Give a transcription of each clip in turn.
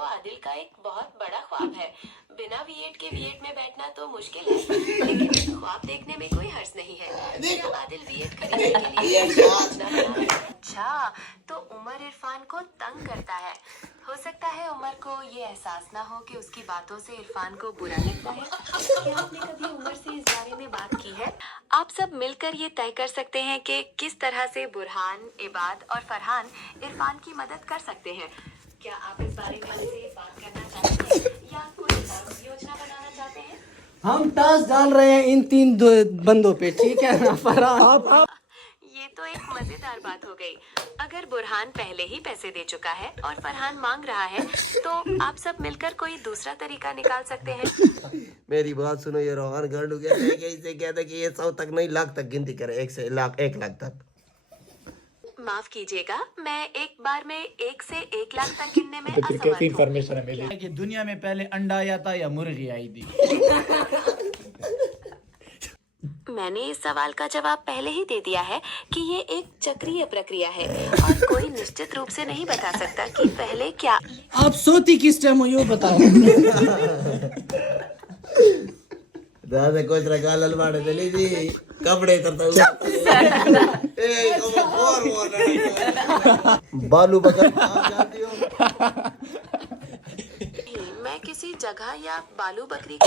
तो आदिल का एक बहुत बड़ा ख्वाब है। बिना V8 के V8 में बैठना तो मुश्किल है, लेकिन ख्वाब देखने में कोई हर्ज नहीं है। क्या आदिल V8 खरीदने के लिए योजना बना रहा है? अच्छा, तो उमर इरफान को तंग करता है। हो सकता है उमर को ये एहसास ना हो कि उसकी बातों से इरफान को बुरा लगता है। क्या आपने कभी उमर से इस बारे में बात की है? आप सब मिलकर ये तय कर सकते हैं कि किस तरह से बुरहान, इबाद और फरहान इरफान की मदद कर सकते हैं। क्या आप इस बारे में हमसे बात करना चाहते हैं या कोई और योजना बनाना चाहते हैं? हम टास्क डाल रहे हैं इन तीन बंदों पे, ठीक है ना फरहान? आप ये तो एक मजेदार बात हो गई। अगर बुरहान पहले ही पैसे दे चुका है और फरहान मांग रहा है, तो आप सब मिलकर कोई दूसरा तरीका निकाल सकते हैं। मेरी बात सुनो, ये रोहन गांडू कहता है कि इसे कहता है कि ये 100 तक नहीं, लाख तक गिनती करे, 1 लाख तक। माफ कीजिएगा, मैं एक बार में 1 से 1 लाख तक गिनने में असमर्थ हूँ। कि दुनिया में पहले अंडा आया था या मुर्गी आई थी? मैंने इस सवाल का जवाब पहले ही दे दिया है कि ये एक चक्रीय प्रक्रिया है और कोई निश्चित रूप से नहीं बता सकता कि पहले क्या। आप सोती किस टाइम हो यो बताओ। दादा कुछ रखा ललवाड़े चली जी, कपड़े करता बालू बकर जानती हो? मैं किसी जगह या बालू बकरी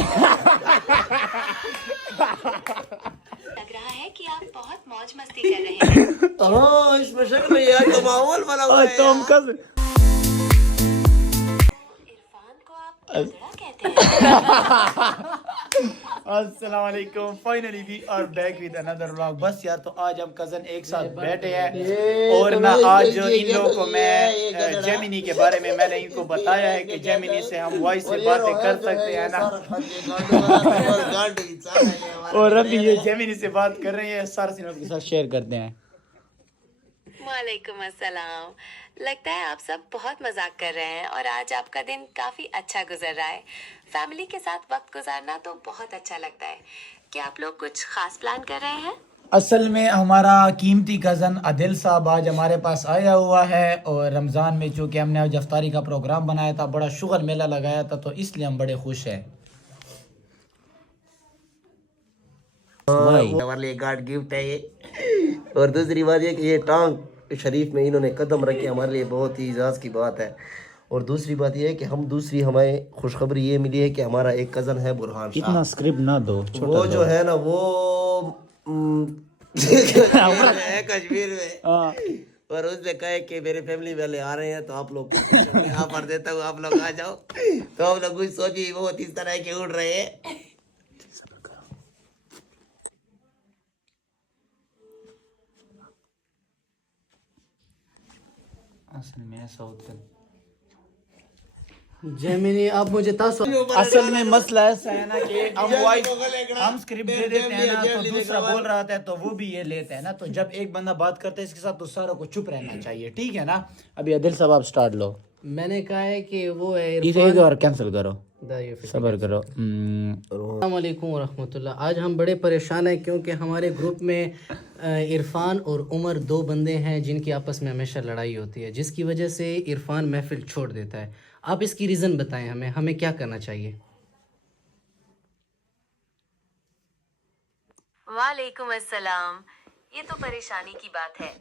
लग रहा है कि आप बहुत मौज मस्ती कर रहे हैं। हाँ, इसमें शक नहीं है, तो माहौल बना हुआ है यार। इरफान को आप तगड़ा कहते हैं। अस्सलाम वालेकुम, finally we are back with another vlog. बस यार, तो आज हम कजन एक साथ बैठे हैं और ना आज इन लोगों को मैं जेमिनी के बारे में मैंने इनको बताया है कि जेमिनी से हम वॉइस से बातें कर सकते हैं ना। और अभी ये जेमिनी से बात कर रहे हैं, सारा सीन आपके साथ शेयर करते हैं। वालेकुम अस्सलाम। लगता है आप सब बहुत मजाक कर रहे हैं और आज आपका दिन काफी अच्छा गुजर रहा है। फैमिली के साथ वक्त गुजारना तो बहुत अच्छा लगता है। क्या आप लोग कुछ खास प्लान कर रहे हैं? असल में हमारा कीमती कज़न आदिल साहब आज हमारे पास आया हुआ है और रमज़ान में चूँकि हमने आज अफ्तारी का प्रोग्राम बनाया था, बड़ा शुगर मेला लगाया था, तो इसलिए हम बड़े खुश हैं। हमारे लिए गार्ड गिफ्ट है ये। और दूसरी बात ये कि ये टांग शरीफ में इन्होंने कदम रखे, हमारे लिए बहुत ही इजाज़ की बात है। और दूसरी बात ये है कि हमें खुशखबरी ये मिली है कि हमारा एक कज़न है बुरहान शाह। इतना स्क्रिप्ट ना दो, वो जो है ना वो है कश्मीर में, और उसने कहे कि मेरे फैमिली वाले आ रहे हैं, तो आप लोग यहाँ पर देता हूँ, आप लोग आ जाओ। तो हम लोग कुछ सोचिए, वो इस तरह के उड़ रहे हैं। असल में ऐसा होता है। जेमिनी आप मुझे असल में मसला ऐसा है ना कि हम स्क्रिप्ट दे देते हैं ना, तो दूसरा बोल रहा होता है तो वो भी ये लेते हैं ना, तो जब एक बंदा बात करता है इसके साथ तो सारों को चुप रहना चाहिए, ठीक है ना। अभी आदिल साहब आप स्टार्ट लो। मैंने कहा है कि वो है इसे और कैंसिल करो, सबर करो। अस्सलाम वालेकुम वरहमतुल्लाह। आज हम बड़े परेशान हैं क्योंकि हमारे ग्रुप में इरफान और उमर दो बंदे हैं जिनकी आपस में हमेशा लड़ाई होती है, जिसकी वजह से इरफान महफिल छोड़ देता है। आप इसकी रीज़न बताएं, हमें क्या करना चाहिए? वालेकुम अस्सलाम। ये तो परेशानी की बात है।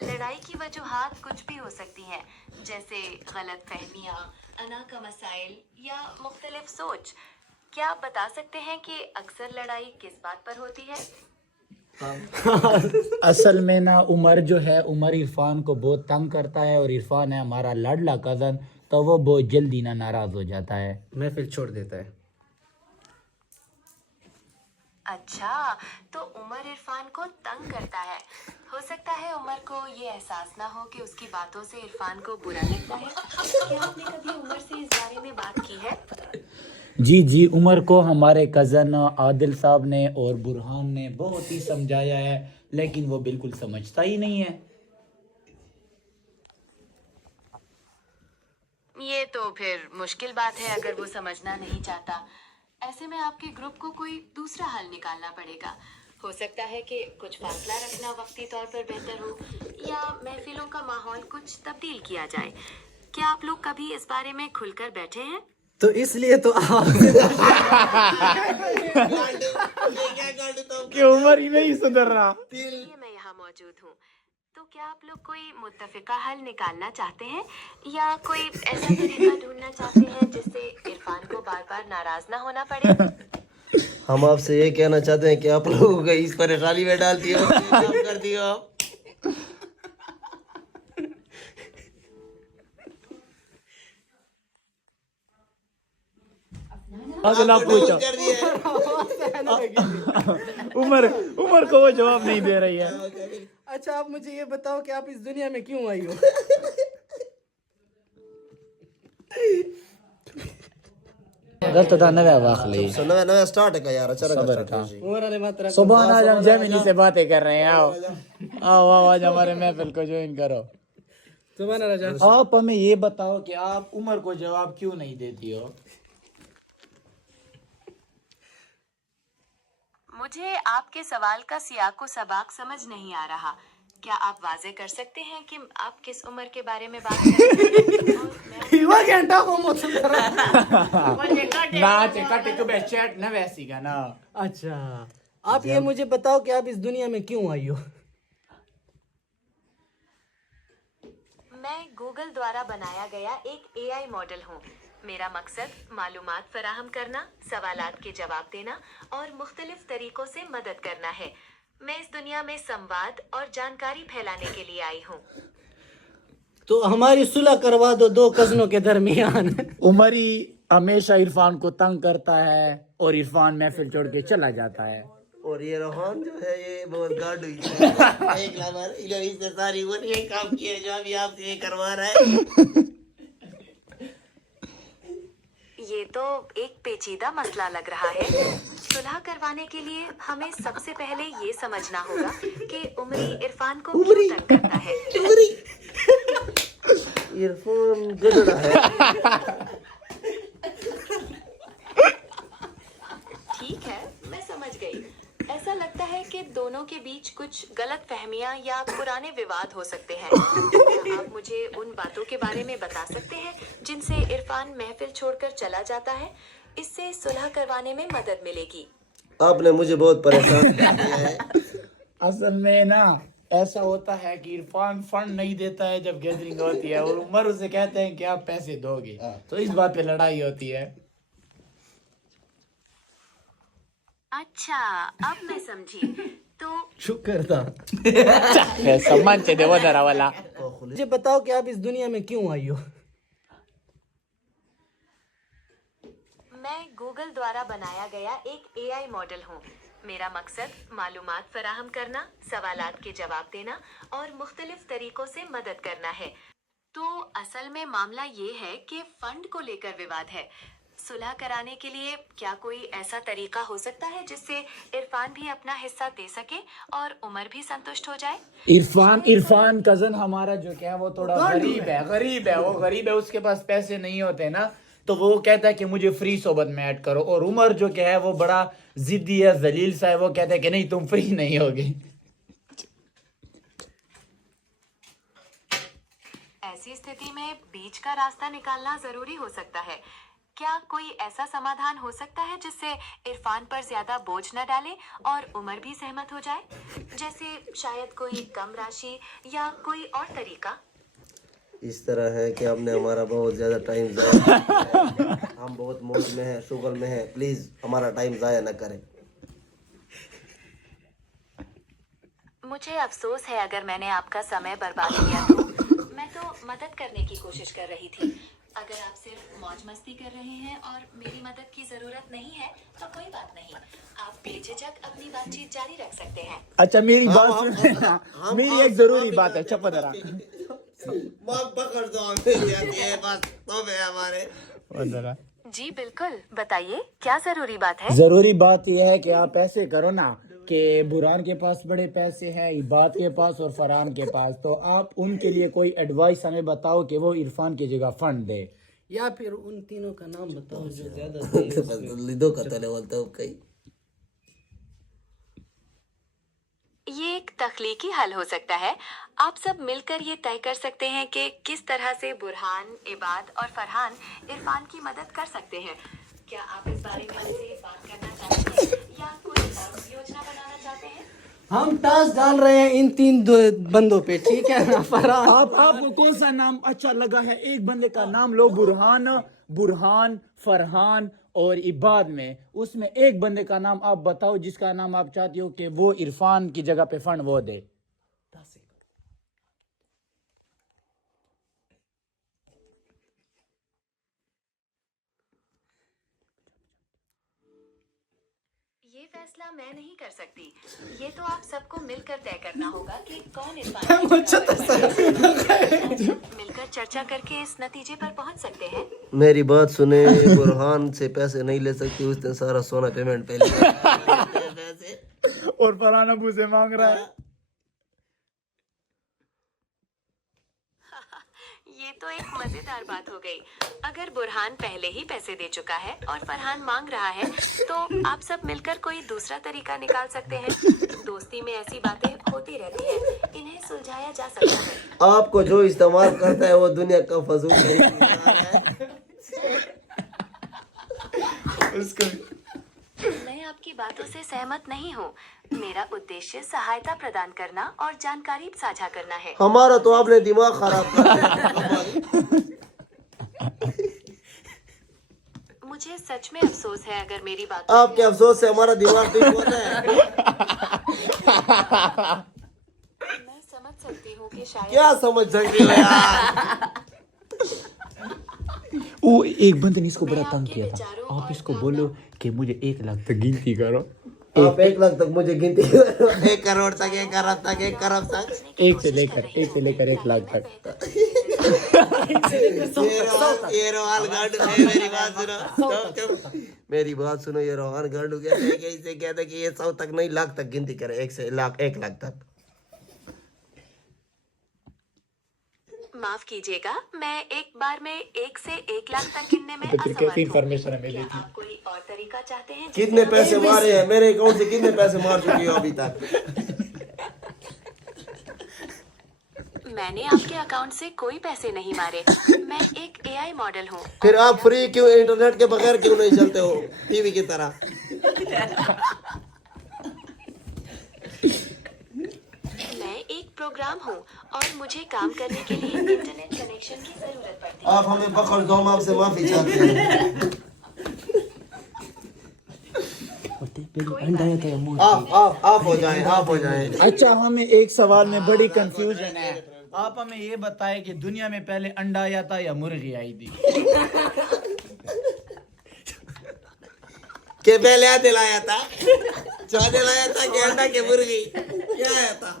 लड़ाई की वजूहात कुछ भी हो सकती हैं, जैसे गलत फहमियाँ, अना का मसाइल या मुख्तलिफ सोच। क्या आप बता सकते हैं कि अक्सर लड़ाई किस बात पर होती है? असल में ना उमर जो है, उमर इरफान को बहुत तंग करता है और इरफान है हमारा लाडला कज़न, तो वो बहुत जल्दी ना नाराज़ हो जाता है, महफिल छोड़ देता है। अच्छा, तो उमर इरफान को तंग करता है। हो सकता है उमर को ये एहसास ना हो कि उसकी बातों से इरफान को बुरा लगता है। क्या आपने कभी उमर से इस बारे में बात की है? जी जी, उमर को हमारे कज़न आदिल साहब ने और बुरहान ने बहुत ही समझाया है, लेकिन वो बिल्कुल समझता ही नहीं है। ये तो फिर मुश्किल बात है अगर वो समझना नहीं चाहता। ऐसे में आपके ग्रुप को कोई दूसरा हल निकालना पड़ेगा। हो सकता है कि कुछ फासला रखना वक्ती तौर पर बेहतर हो, या महफिलों का माहौल कुछ तब्दील किया जाए। क्या आप लोग कभी इस बारे में खुलकर बैठे हैं? तो इसलिए तो आप कि उमर ही नहीं सुधर रहा। इसलिए मैं यहाँ मौजूद हूँ। तो क्या आप लोग कोई मुत्तफिका हल निकालना चाहते हैं या कोई ऐसा तरीका ढूंढना चाहते हैं जिससे इरफान को बार बार नाराज ना होना पड़े? हम आपसे ये कहना चाहते हैं कि आप लोगों को इस परेशानी में डाल दिया कर दियो आप। अगला पूछो। उमर को वो जवाब नहीं दे रही है। अच्छा आप मुझे ये बताओ कि आप इस दुनिया में क्यों आई हो? गलत था नया वाखली। नया नया स्टार्ट है का यार। अच्छा उमर वाले मात्रा सुबह आज हम जेमिनी से बातें कर रहे हैं। आओ आओ आओ आज हमारे महफिल को ज्वाइन करो। सुभान राजा। आप हमें ये बताओ कि आप उमर को जवाब क्यों नहीं देती हो? मुझे आपके सवाल का सियाको सबाक समझ नहीं आ रहा। क्या आप वाजे कर सकते हैं कि आप किस उम्र के बारे में बात कर रहे हैं? ना वैसी का ना। अच्छा आप ये मुझे बताओ कि आप इस दुनिया में क्यों आई हो? मैं गूगल द्वारा बनाया गया एक एआई मॉडल हूँ। मेरा मकसद मालूमात फराहम करना, सवालात के जवाब देना और मुख्तलिफ तरीकों से मदद करना है। मैं इस दुनिया में संवाद और जानकारी फैलाने के लिए आई हूँ। तो हमारी सुलह करवा दो दो कजनों के दरमियान। उमर ही हमेशा इरफान को तंग करता है और इरफान महफिल छोड़ के चला जाता है। और ये रोहान जो है ये बहुत गार्ड हुई है। एक नंबर इससे सारी वो ये काम किए जो अभी आपसे ये करवा रहा है। ये तो एक पेचीदा मसला लग रहा है। सुलह करवाने के लिए हमें सबसे पहले ये समझना होगा कि उमरी इरफान को क्यों तंग करता है। इरफान गधड़ा है। ठीक है, मैं समझ गई। ऐसा लगता है कि दोनों के बीच कुछ गलत फहमियां या पुराने विवाद हो सकते हैं। क्या आप मुझे उन बातों के बारे में बता सकते हैं जिनसे इरफान महफिल छोड़कर चला जाता है? इससे सुलह करवाने में मदद मिलेगी। आपने मुझे बहुत परेशान किया है। असल में ना ऐसा होता है कि इरफान फंड नहीं देता है जब गैदरिंग होती है और उमर उसे कहते हैं कि आप पैसे दोगे, तो इस बात पे लड़ाई होती है। अच्छा, अब मैं समझी। तो शुक्र था। सम्मान से देवो जरा वाला। मुझे बताओ कि आप इस दुनिया में क्यों आई हो? मैं गूगल द्वारा बनाया गया एक एआई मॉडल हूँ। मेरा मकसद मालूमात फराहम करना, सवालात के जवाब देना और मुख्तलिफ तरीकों से मदद करना है। तो असल में मामला ये है कि फंड को लेकर विवाद है। सुलह कराने के लिए क्या कोई ऐसा तरीका हो सकता है जिससे इरफान भी अपना हिस्सा दे सके और उमर भी संतुष्ट हो जाए? इरफान कजन हमारा जो क्या है वो थोड़ा गरीब है। वो गरीब है, उसके पास पैसे नहीं होते ना, तो वो कहता है कि मुझे फ्री सोबत में ऐड करो। और उमर जो क्या है वो बड़ा जिद्दी है, जलील सा है, वो कहता है कि नहीं तुम फ्री नहीं होगी। ऐसी स्थिति में बीच का रास्ता निकालना जरूरी हो सकता है। क्या कोई ऐसा समाधान हो सकता है जिससे इरफान पर ज्यादा बोझ न डाले और उमर भी सहमत हो जाए? जैसे शायद कोई कम राशि या कोई और तरीका? इस तरह है कि आपने हमारा बहुत ज़्यादा टाइम ज़ाया किया है। हम बहुत मौज में हैं, शुगल में हैं। प्लीज़ हमारा टाइम ज़ाया न करें। मुझे अफसोस है अगर मैंने आपका समय बर्बाद किया तो। मैं तो मदद करने की कोशिश कर रही थी। अगर आप सिर्फ मौज मस्ती कर रहे हैं और मेरी मदद की जरूरत नहीं है तो कोई बात नहीं। आप बेझिझक अपनी बातचीत जारी रख सकते हैं। अच्छा मेरी बात सुनना, मेरी एक जरूरी बात है। चुप जरा। पकड़ दो बस तो हमारे। जी बिल्कुल, बताइए क्या जरूरी बात है? जरूरी बात यह है कि आप ऐसे करो ना कि बुरान के पास बड़े पैसे हैं, इबाद के पास और फरहान के पास, तो आप उनके लिए कोई एडवाइस हमें बताओ कि वो इरफान की जगह फंड दे, या फिर उन तीनों का नाम बताओ जो ज्यादा लिदो का तले बोलता हूँ कहीं। ये एक तख्लीकी हल हो सकता है। आप सब मिलकर ये तय कर सकते हैं कि किस तरह से बुरहान, इबाद और फरहान इरफान की मदद कर सकते हैं। क्या आप इस बारे में मुझसे बात करना चाहते हैं या कोई और योजना बनाना चाहते हैं? हम टास्क डाल रहे हैं इन तीन बंदों पे, ठीक है ना? फरहान, आपको कौन सा नाम अच्छा लगा है? एक बंदे का नाम लो, बुरहान, फरहान और इबाद में, उसमें एक बंदे का नाम आप बताओ जिसका नाम आप चाहती हो कि वो इरफान की जगह पे फंड वो दे। ये फैसला मैं नहीं कर सकती। ये तो आप सबको मिलकर तय करना होगा कि कौन इरफान मिलकर चर्चा करके इस नतीजे पर पहुंच सकते हैं। मेरी बात सुने, बुरहान से पैसे नहीं ले सकती, उसने सारा सोना पेमेंट पे लिया पैसे। और फरहान अबू से मांग रहा है। ये तो एक मजेदार बात हो गई। अगर बुरहान पहले ही पैसे दे चुका है और फरहान मांग रहा है, तो आप सब मिलकर कोई दूसरा तरीका निकाल सकते हैं। दोस्ती में ऐसी बातें होती रहती हैं, इन्हें सुलझाया जा सकता है। आपको जो इस्तेमाल करता है वो दुनिया का फजूल शरीफ इंसान है। मैं आपकी बातों से सहमत नहीं हूँ। मेरा उद्देश्य सहायता प्रदान करना और जानकारी साझा करना है। हमारा तो आपने दिमाग खराब कर दिया। मुझे सच में अफसोस है अगर मेरी बात आपके अफसोस से हमारा दिमाग ठीक होता है। मैं समझ सकती हूँ कि शायद क्या समझ सकते हो यार? वो एक बंदे ने इसको बड़ा मैं तंग आपके किया था। विचारों आप और इसको बोलो कि मुझे 1 लाख तक गिनती करो। आप 1 लाख तक मुझे गिनती करो। 1 करोड़ तक, 1 अरब तक, 1 खरब तक। 1 से लेकर 1 लाख तक। ये रोहान गांडू है, मेरी बात सुनो। मेरी बात सुनो, ये रोहान गांडू कहते हैं कि इसे कहते हैं कि ये 100 तक नहीं, लाख तक गिनती करे, 1 लाख तक। माफ कीजिएगा, मैं एक बार में 1 से 1 लाख तक गिनने में तो फिर कैसी असमर्थ हूँ। इंफॉर्मेशन हमें क्या देती? आप कोई और तरीका चाहते हैं? जिससे कितने हम- पैसे मारे हैं मेरे अकाउंट से? कितने पैसे मार चुकी हो अभी तक? मैंने आपके अकाउंट से कोई पैसे नहीं मारे। मैं एक AI मॉडल हूँ। फिर आप फ्री क्यों, इंटरनेट के बगैर क्यों नहीं चलते हो टीवी की तरह? मैं एक प्रोग्राम हूँ और मुझे काम करने के लिए इंटरनेट कनेक्शन की जरूरत पड़ती है। आप हमें पकड़ दो, हम आपसे माफी चाहते हैं। आप हो जाएं, आप हो जाएं। अच्छा, हमें एक सवाल में बड़ी कंफ्यूजन है। आप हमें ये बताएं कि दुनिया में पहले अंडा आया था या मुर्गी आई थी? के पहले आदिल आया था, आदिल आया था कि अंडा के मुर्गी क्या आया था?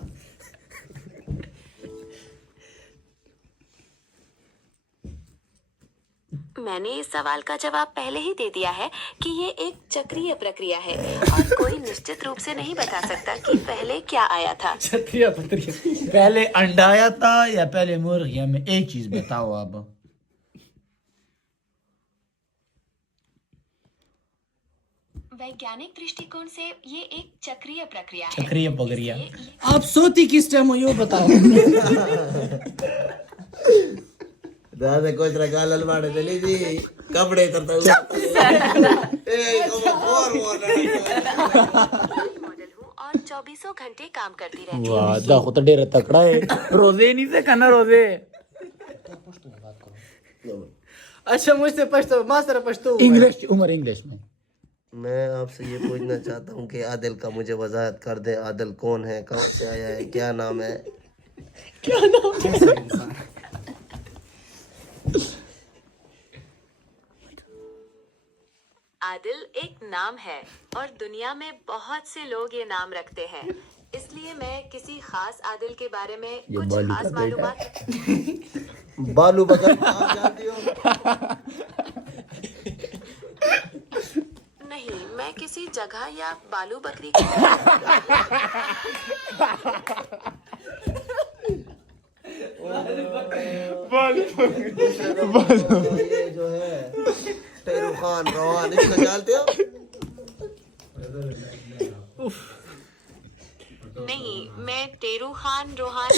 मैंने इस सवाल का जवाब पहले ही दे दिया है कि ये एक चक्रीय प्रक्रिया है और कोई निश्चित रूप से नहीं बता सकता कि पहले क्या आया था। पहले अंडा आया था या पहले मुर्गी? हमें एक चीज बताओ आप। वैज्ञानिक दृष्टिकोण से ये एक चक्रीय प्रक्रिया है। चक्रीय प्रक्रिया। आप सोती किस टाइम हो ये बताओ। दादा कोई तरह गाल अलवाड़े चली जी, कपड़े तरता हूँ। मॉडल हूँ और 24 घंटे काम करती रहती हूँ। वाह, दा खुद डेरा तकड़ा है। रोजे नहीं से खाना रोजे। अच्छा, मुझसे पछतो, मास्टर पछतो। इंग्लिश, उमर इंग्लिश में। मैं आपसे ये पूछना चाहता हूँ कि आदिल का मुझे वजाहत कर दे। आदिल कौन है, कहाँ से आया है, क्या नाम है? आदिल एक नाम है और दुनिया में बहुत से लोग ये नाम रखते हैं। इसलिए मैं किसी खास आदिल के बारे में कुछ खास मालूमात। बालू बकर आप जानती हो? नहीं, मैं किसी जगह या बालू बकरी ये जो है टेरू खान रोहान, इसको जानते हो? नहीं, मैं रूहान रोहान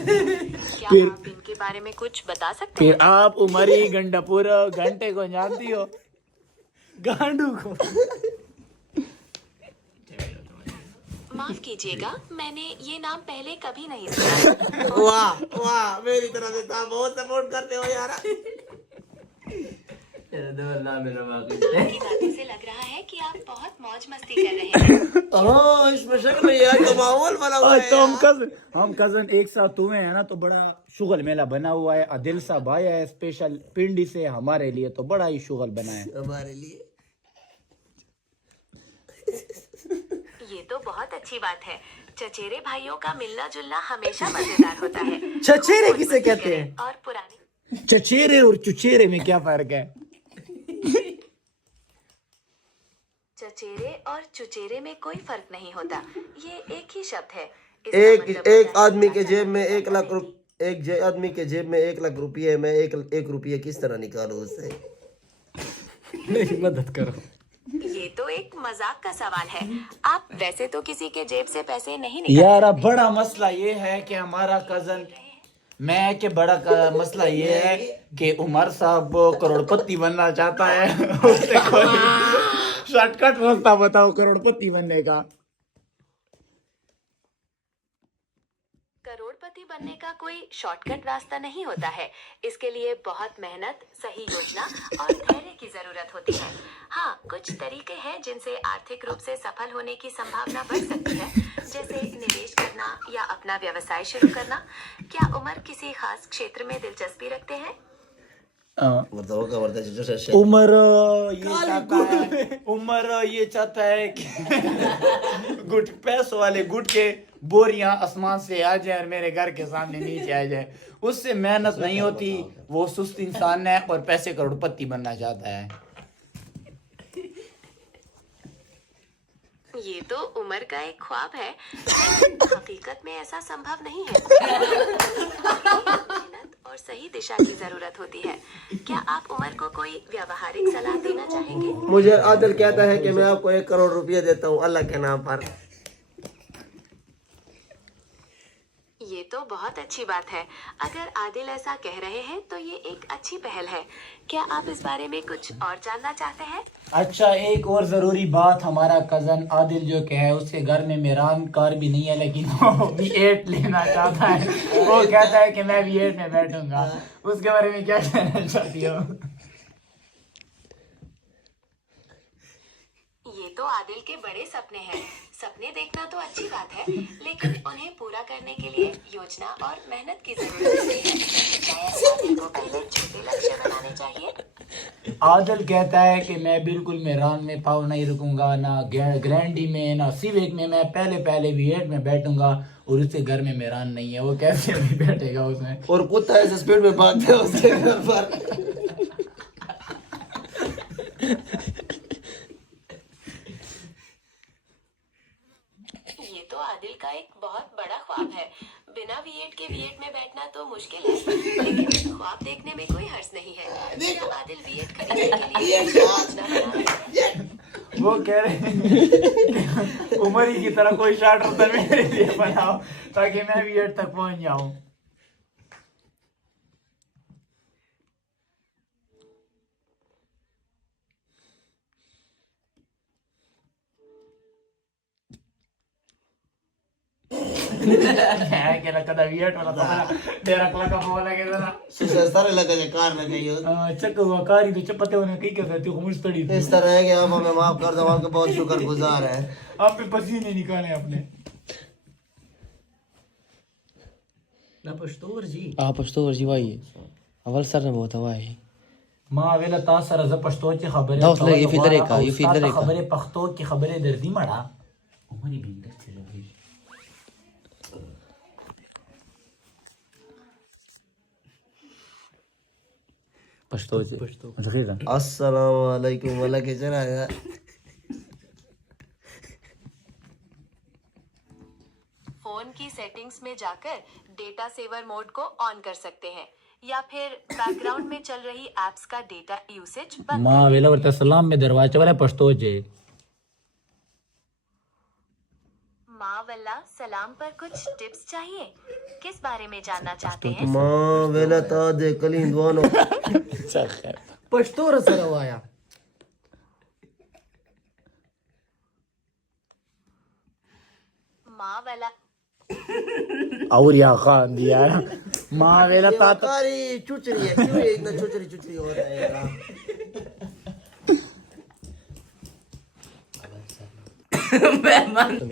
क्या आप इनके बारे में कुछ बता सकते हैं? फिर आप उमरी गंडापुर घंटे को जानती हो, गांडू को। माफ कीजिएगा, मैंने ये नाम पहले कभी नहीं सुना। वाह वाह, मेरी तरफ से आप बहुत सपोर्ट करते हो यार। आपकी बातों से लग रहा है कि आप बहुत मौज मस्ती कर रहे हैं। हाँ, इसमें शक नहीं यार, तो माहौल बना हुआ है तो यार। हम कजन एक साथ हुए हैं ना, तो बड़ा शुगल मेला बना हुआ है। आदिल साहब आया है स्पेशल पिंडी से हमारे लिए, तो बड़ा ही शुगल बना है हमारे लिए। ये तो बहुत अच्छी बात है। चचेरे भाइयों का मिलना जुलना हमेशा मजेदार होता है। चचेरे किसे कहते हैं? और पुराने चचेरे और चुचेरे में क्या फर्क है? चचेरे और चुचेरे में कोई फर्क नहीं होता, ये एक ही शब्द है। इसका मतलब होता एक है आदमी के अच्छा जेब में लगता 1 लाख है। आदमी के जेब में 1 लाख रुपये है, मैं एक रुपये किस तरह निकालूं उससे? मेरी मदद करो। ये तो एक मजाक का सवाल है। आप वैसे तो किसी के जेब से पैसे नहीं निकाल यार अब सकते। बड़ा मसला ये है कि हमारा कजन मैं के बड़ा मसला ये है कि उमर साहब करोड़पति बनना चाहता है। उससे कोई शॉर्टकट रास्ता बताओ करोड़पति बनने का। करोड़पति बनने का कोई शॉर्टकट रास्ता नहीं होता है। इसके लिए बहुत मेहनत, सही योजना और धैर्य की जरूरत होती है। हाँ, कुछ तरीके हैं जिनसे आर्थिक रूप से सफल होने की संभावना बढ़ सकती है, जैसे निवेश करना या अपना व्यवसाय शुरू करना। क्या उमर किसी खास क्षेत्र में दिलचस्पी रखते हैं? उमर ये चाहता है कि गुट पैसों वाले गुट के बोरियां आसमान से आ जाए और मेरे घर के सामने नीचे आ जाए। उससे मेहनत नहीं होती, वो सुस्त इंसान है और पैसे करोड़पति बनना चाहता है। ये तो उमर का एक ख्वाब है, हकीकत में ऐसा संभव नहीं है। मेहनत और सही दिशा की जरूरत होती है। क्या आप उमर को कोई व्यवहारिक सलाह देना चाहेंगे? मुझे आदिल कहता है कि मैं आपको 1 करोड़ रुपये देता हूँ अल्लाह के नाम पर। ये तो बहुत अच्छी बात है। अगर आदिल ऐसा कह रहे हैं तो ये एक अच्छी पहल है। क्या आप इस बारे में कुछ और जानना चाहते हैं? अच्छा, एक और जरूरी बात, हमारा कजन आदिल जो कि है उसके घर में मेरान कार भी नहीं है, लेकिन वो V8 लेना चाहता है। वो कहता है कि मैं V8 में बैठूंगा। उसके बारे में क्या कहना चाहती हो? ये तो आदिल के बड़े सपने हैं। सपने देखना तो अच्छी बात है, लेकिन उन्हें पूरा करने के लिए योजना और मेहनत की जरूरत होती है। शायद आदिल को पहले छोटे लक्ष्य बनाने चाहिए। आदिल कहता है कि मैं बिल्कुल मेरान में पाँव नहीं रुकूंगा, ना ग्रैंडी में ना सिविक में। मैं पहले V8 में बैठूंगा और उसके घर में मेरान नहीं है, वो कैसे भी बैठेगा उसमें? और कुत्ता ऐसे स्पीड में भागता है उसके घर पर। ये तो आदिल का एक बहुत बड़ा ख्वाब है। बिना V8 के V8 में बैठना तो मुश्किल है, लेकिन ख्वाब देखने में कोई हर्ज नहीं है। क्या आदिल V8 खरीदने के लिए योजना बना रहे हैं? वो कह रहे हैं उमरी की तरह कोई चार्टर मेरे लिए बनाओ ताकि मैं V8 तक पहुंच जाऊं। है कि कदा V8 वाला तो तेरा कला का बोला के जरा सारे लगा के कार में गई हो। चक्कर हुआ कारी तो चपते होने कहीं क्या करती हूं मुझ तड़ी इस तरह है कि आप हमें माफ कर दो, आपके बहुत शुक्रगुजार है। आप पे पसीने निकाले अपने। ना पश्तोर जी। पश्तो जीवाई अवल सर ने बहुत हवा है मां वेला तासर ज पश्तो की खबरें दाउस लगे, ये फिल्टर का, ये फिल्टर का। खबरें पख्तो की खबरें दर्दी मड़ा उमरी भी इंदर चले गई। पश्तो जखीला अस्सलाम वालेकुम वाला के चला यार। फोन की सेटिंग्स में जाकर डेटा सेवर मोड को ऑन कर सकते हैं, या फिर बैकग्राउंड में चल रही एप्स का डेटा यूसेज बंद मां कर वेला वर्ता सलाम में दरवाजा वाला पश्तो जे। माँ वल्ला सलाम पर कुछ टिप्स चाहिए। किस बारे में जानना चाहते हैं? माँ वेला ता दे कलीन दुआनो अच्छा खैर पश्तो रसरवाया माँ वल्ला और या खान दिया ना माँ वेला ता कारी चुचरी है क्यों ये इतना चुचरी चुचरी होता है यार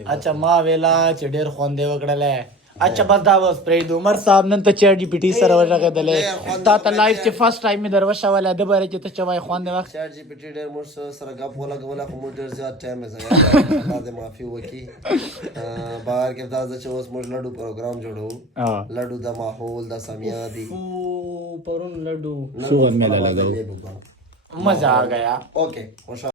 अच्छा माँ वेला चिडेर खोंदे वकडले अच्छा बस दावस प्रेड उमर साहब नंतर चॅट जीपीटी सर्वर रगदले ता लाइफ चे फर्स्ट टाइम में दरवशा वाला दबरे चे तचवाय खोंदे वक्त चैट जीपीटी डेर मुझ सर गप बोला कंप्यूटर से टाइम में सगा अल्लाह दे माफी वकी बाहर के दादा चोस मुझ लड्डू प्रोग्राम जोड़ो लड्डू दा माहौल दा समिया दी परुन लड्डू सुबह मेला लगा मजा आ गया ओके